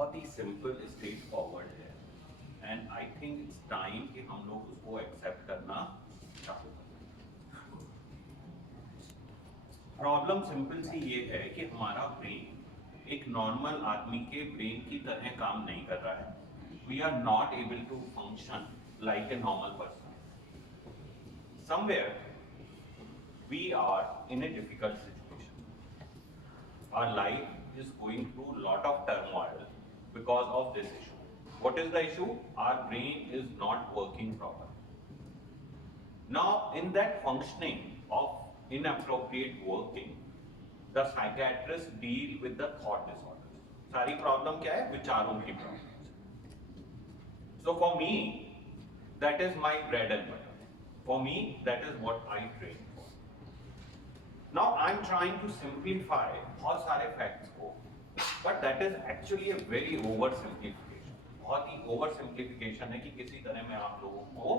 बहुत ही simple straight forward है and I think it's time कि हम लोग उसको एक्सेप्ट करना चालू करें। प्रॉब्लम सिंपल सी ये है कि हमारा ब्रेन एक नॉर्मल आदमी के ब्रेन की तरह काम नहीं कर रहा है। We are not able to function like a normal person. Somewhere we are in a difficult situation. Our life is going through a lot of turmoil because of this issue. What is the issue? Our brain is not working properly. Now, in that functioning of inappropriate working, the psychiatrists deal with the thought disorders. सारी problem क्या है? विचारों की problem. So for me, that is my bread and butter. For me, that is what I train for. Now I'm trying to simplify बहुत सारे facts को, but that is actually a very oversimplification. बहुत ही oversimplification है कि किसी तरह मैं आप लोगों को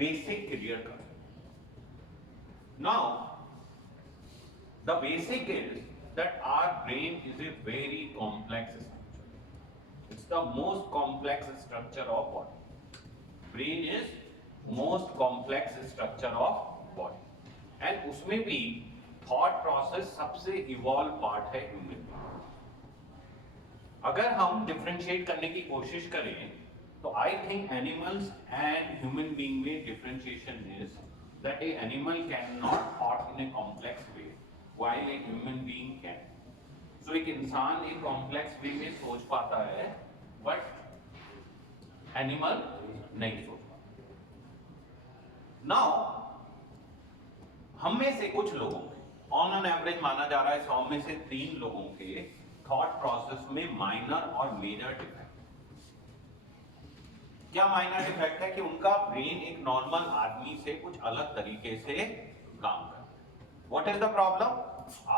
basic clear कर सकूं। Now the basic is that our brain is a very complex structure. It's the most complex structure of body. Brain is most complex structure of body. And उसमें भी थॉट प्रोसेस सबसे evolve part है human being. अगर हम differentiate करने की कोशिश करें तो I think animals and human being में differentiation is that a animal can not thought in a complex way while a human being can. So एक इंसान एक कॉम्प्लेक्स वे में सोच पाता है बट एनिमल नहीं सोच पाता। नाउ हम में से कुछ लोगों के ऑन एन एवरेज माना जा रहा है 100 में से 3 लोगों के थॉट प्रोसेस में माइनर और मेजर डिफेक्ट। क्या माइनर डिफेक्ट है? कि उनका ब्रेन एक नॉर्मल आदमी से कुछ अलग तरीके से काम करता है। What is the problem?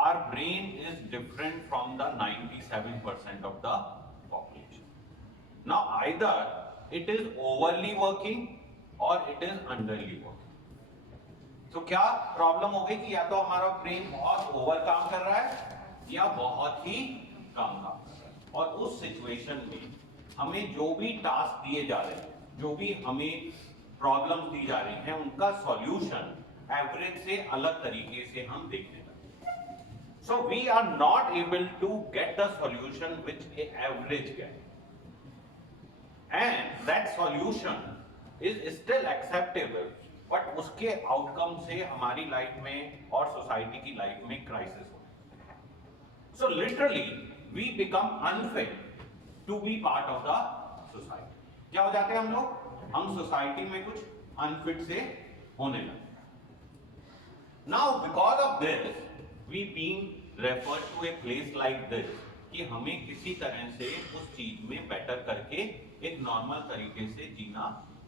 Our brain is different from the 97% of the population. Now either it is overly working or it is underly working. तो क्या प्रॉब्लम हो गई कि या तो हमारा ब्रेन बहुत ओवर काम कर रहा है या बहुत ही कम काम कर रहा है। और उस सिचुएशन में हमें जो भी टास्क दिए जा रहे हैं, जो भी हमें प्रॉब्लम्स दी जा रही हैं, उनका सॉल्यूशन एवरेज से अलग तरीके से हम देखने लगते। So we are not able to get the solution which a average get, and that solution is still acceptable, but उसके आउटकम से हमारी लाइफ में और सोसाइटी की लाइफ में क्राइसिस होता है। So literally we become unfit to be part of the society. क्या हो जाते हैं हम लोग? हम सोसाइटी में कुछ अनफिट से होने लगते। Now because of this we being referred to a place like this, कि हमें किसी तरह से उस चीज में बेटर करके एक नॉर्मल तरीके से जीना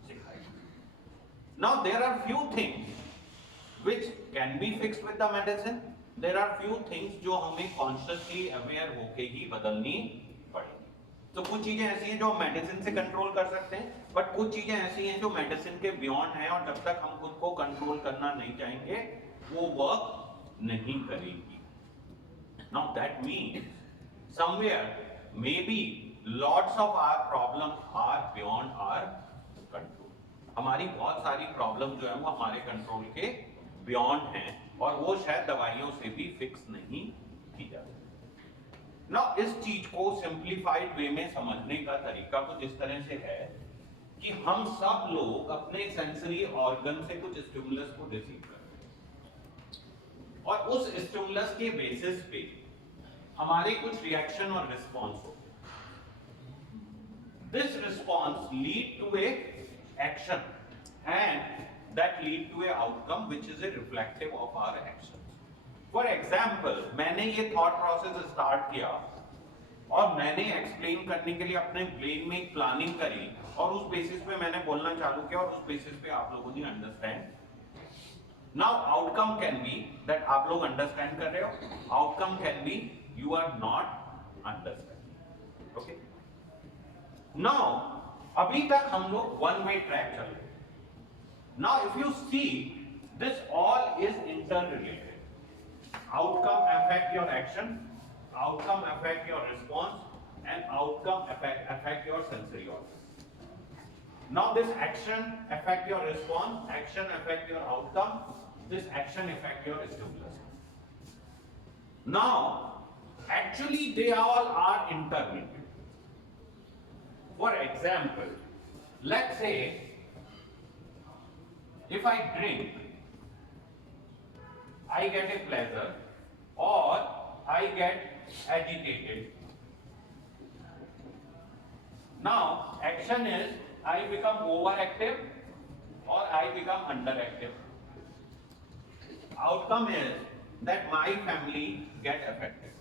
सिखाया। Now there are few things which can be fixed with the medicine. There are few things जो हमें consciously aware होके ही बदलनी पड़ेगी। तो कुछ चीजें ऐसी हैं जो हम मेडिसिन से कंट्रोल कर सकते हैं, बट कुछ चीजें ऐसी हैं जो मेडिसिन के बियॉन्ड हैं और जब तक हम खुद को कंट्रोल करना नहीं चाहेंगे वो वर्क नहीं करेगी। Now that means somewhere maybe lots of our problems are beyond our control. हमारी बहुत सारी प्रॉब्लम जो है वो हमारे कंट्रोल के बियॉन्ड हैं और वो शायद दवाइयों से भी फिक्स नहीं की जा सकती। नाउ इस चीज को सिंप्लीफाइड वे में समझने का तरीका कुछ इस तरह से है कि हम सब लोग अपने सेंसरी ऑर्गन से कुछ स्टिमुलस को रिसीव करते हैं और उस स्टिमुलस के बेसिस पे हमारे कुछ रिएक्शन और रिस्पॉन्स होते हैं। This response lead to a action and that lead to a outcome which is a reflective of our actions. For example, मैंने ये thought process start किया और मैंने explain करने के लिए अपने brain में एक planning करी और उस basis पे मैंने बोलना चालू किया और उस basis पे आप लोगों ने understand। Now outcome can be that आप लोग understand कर रहे हो, outcome can be you are not understanding। Okay? Now अभी तक हम लोग वन वे ट्रैक चल रहे हैं। Now if you see this all is inter related. Outcome affect your action, outcome affect your response, and outcome affect your sensory organs. Now this action affect your response, action affect your outcome, this action affect your stimulus. Now, actually they all are interlinked. For example, let's say if I drink, I get a pleasure or I get agitated. Now, action is I become overactive or I become underactive. Outcome is that my family get affected.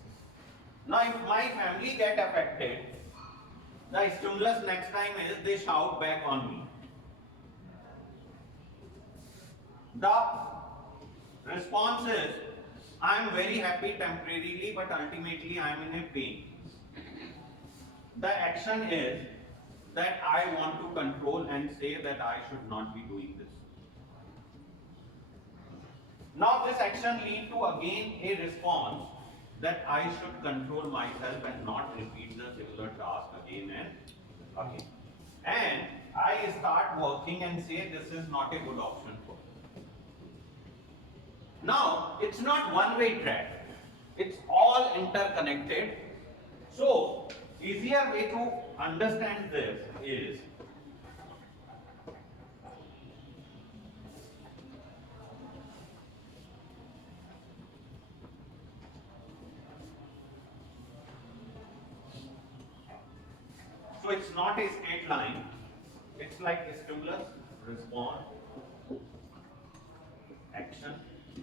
Now, if my family get affected, the stimulus next time is they shout back on me. The response is I am very happy temporarily, but ultimately I am in a pain. The action is that I want to control and say that I should not be doing this. Now this action leads to again a response that I should control myself and not repeat the similar task again and again. And I start working and say this is not a good option for me. Now it's not one-way track. It's all interconnected. So easier way to understand this is so it's not a straight line, it's like a stimulus, response, action,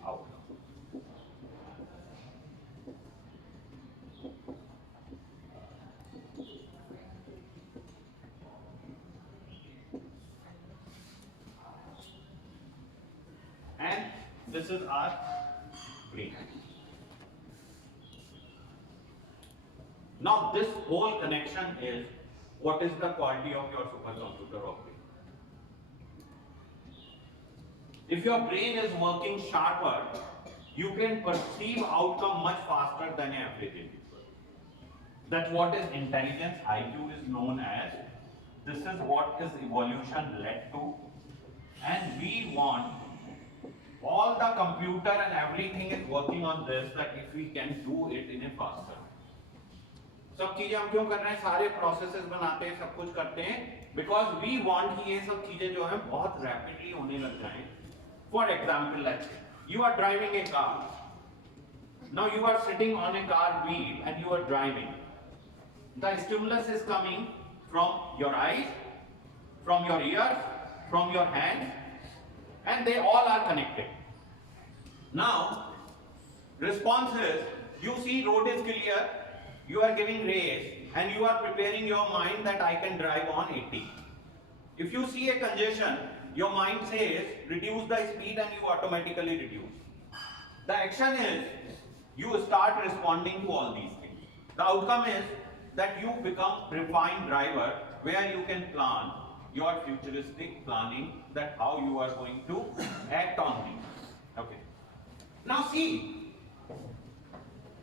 outcome. And this is our brain. Now this whole connection is what is the quality of your supercomputer or brain. If your brain is working sharper, you can perceive outcome much faster than an average individual. That's what is intelligence. IQ is known as. This is what is evolution led to. And we want all the computer and everything is working on this, that if we can do it in a faster. सब चीजें हम क्यों कर रहे हैं, सारे processes बनाते हैं, सब कुछ करते हैं, because we want कि ये सब चीजें जो हैं बहुत rapidly होने लग जाएं. For example, let's say you are driving a car. Now you are sitting on a car wheel and you are driving. The stimulus is coming from your eyes, from your ears, from your hands, and they all are connected. Now, response is, you see road is clear, you are giving race, and you are preparing your mind that I can drive on 80. If you see a congestion, your mind says, reduce the speed, and you automatically reduce. The action is, you start responding to all these things. The outcome is that you become refined driver, where you can plan your futuristic planning, that how you are going to act on things. Okay. Now see,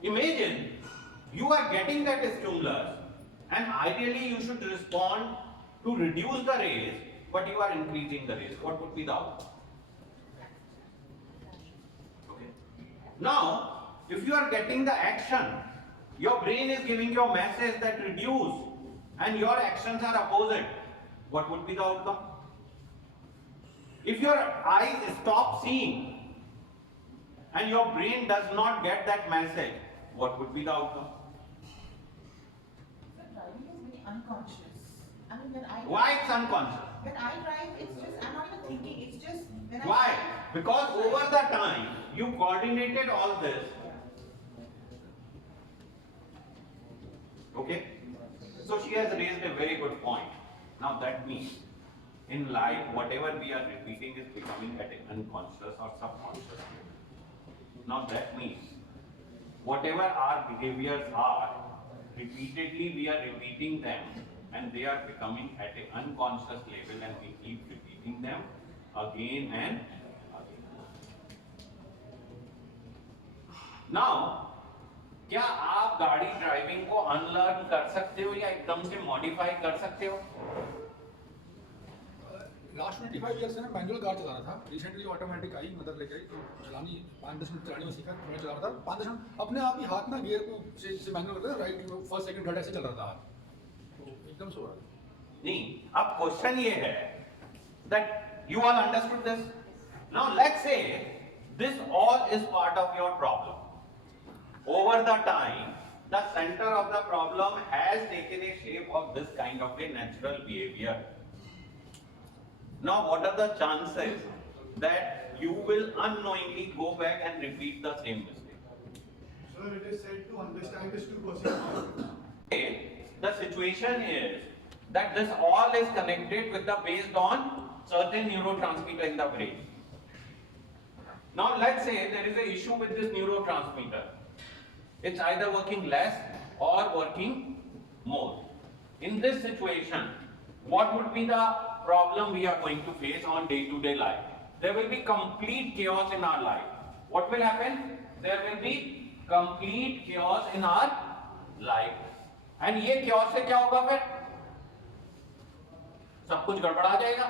imagine you are getting that stimulus and ideally you should respond to reduce the race, but you are increasing the race. What would be the outcome? Okay. Now, if you are getting the action, your brain is giving you a message that reduce and your actions are opposite. What would be the outcome? If your eyes stop seeing and your brain does not get that message, what would be the outcome? The driving is very unconscious. I mean, Why it's unconscious? When I drive, it's just, I'm not even thinking, it's just when Why? Because over the time, you coordinated all this. Okay? So she has raised a very good point. Now that means, in life, whatever we are repeating is becoming at an unconscious or subconscious level. Now that means, whatever our behaviors are, repeatedly we are repeating them and they are becoming at an unconscious level and we keep repeating them again and again. Now, क्या आप गाड़ी driving को unlearn कर सकते हो या एकदम से मॉडिफाई कर सकते हो? लास्ट 25 ईयर से मैं मैनुअल कार चला रहा था, रिसेंटली ऑटोमेटिक आई, मदर लेके आई तो चलानी 5-10 मिनट चलाने में सीखा, मैं चला रहा था 5-10 मिनट अपने आप ही हाथ ना गियर को से मैनुअल करता, राइट फर्स्ट सेकंड थर्ड ऐसे चल रहा था हाथ, तो एकदम से हो रहा था। नहीं, अब क्वेश्चन ये है that you all understood this. Now let's say this all is part of your problem. Over the time, the center of the problem has taken a shape of this kind of a natural behavior. Now what are the chances that you will unknowingly go back and repeat the same mistake? Sir, it is said to understand is to perceive. The situation is that this all is connected with the based on certain neurotransmitter in the brain. Now let's say there is an issue with this neurotransmitter. It's either working less or working more. In this situation, what would be the problem we are going to face on day-to-day life? There will be complete chaos in our life. What will happen? There will be complete chaos in our life. And ये chaos से क्या होगा फिर? सब कुछ गड़बड़ा जाएगा.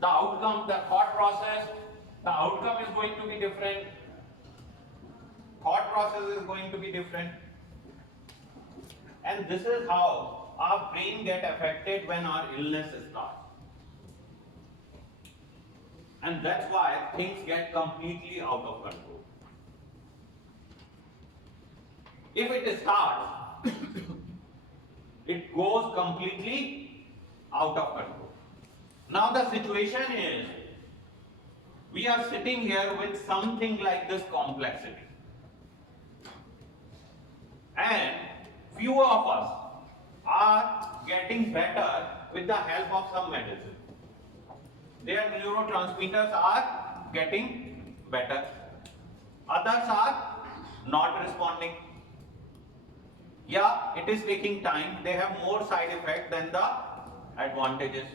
The outcome, the thought process, the outcome is going to be different. Thought process is going to be different. And this is how our brain get affected when our illness starts. And that's why things get completely out of control. If it starts, it goes completely out of control. Now the situation is, we are sitting here with something like this complexity. And few of us are getting better with the help of some medicine. Their neurotransmitters are getting better. Others are not responding. Yeah, it is taking time. They have more side effect than the advantages.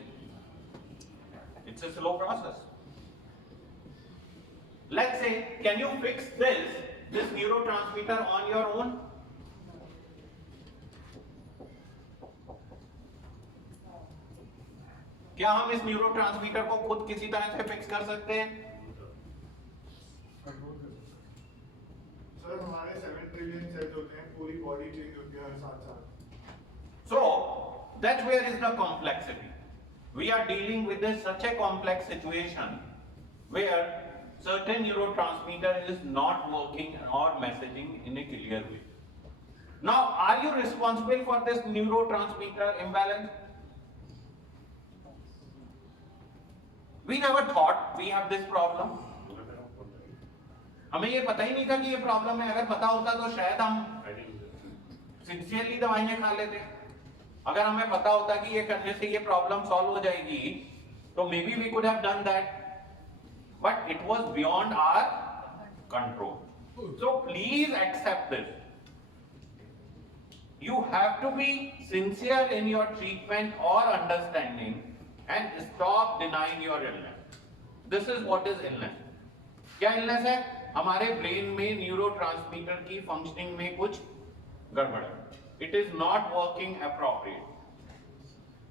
It's a slow process. Let's say, can you fix this neurotransmitter on your own? क्या हम इस neurotransmitter को खुद किसी तरह से fix कर सकते हैं? सर हमारे 7 ट्रिलियन सेल्स होते हैं, पूरी बॉडी चेंज होती है हर 7 साल. So that's where is the complexity. We are dealing with such a complex situation where certain neurotransmitter is not working or messaging in a clear way. Now, are you responsible for this neurotransmitter imbalance? We never thought we have this problem. हमें ये पता ही नहीं था कि ये problem है. अगर पता होता तो शायद हम सिंसियरली दवाइयां खा लेते. अगर हमें पता होता कि ये करने से ये प्रॉब्लम सॉल्व हो जाएगी तो maybe we could have done that, but it was beyond our control. So please accept this. You have to be sincere in your treatment or understanding and stop denying your illness. This is what is illness. क्या illness है? हमारे brain में neurotransmitter की functioning में कुछ गड़बड़ है. It is not working appropriate.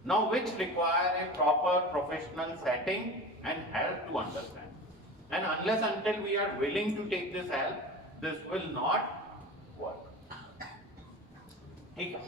Now which require a proper professional setting and help to understand. And unless until we are willing to take this help, this will not work. ठीक है.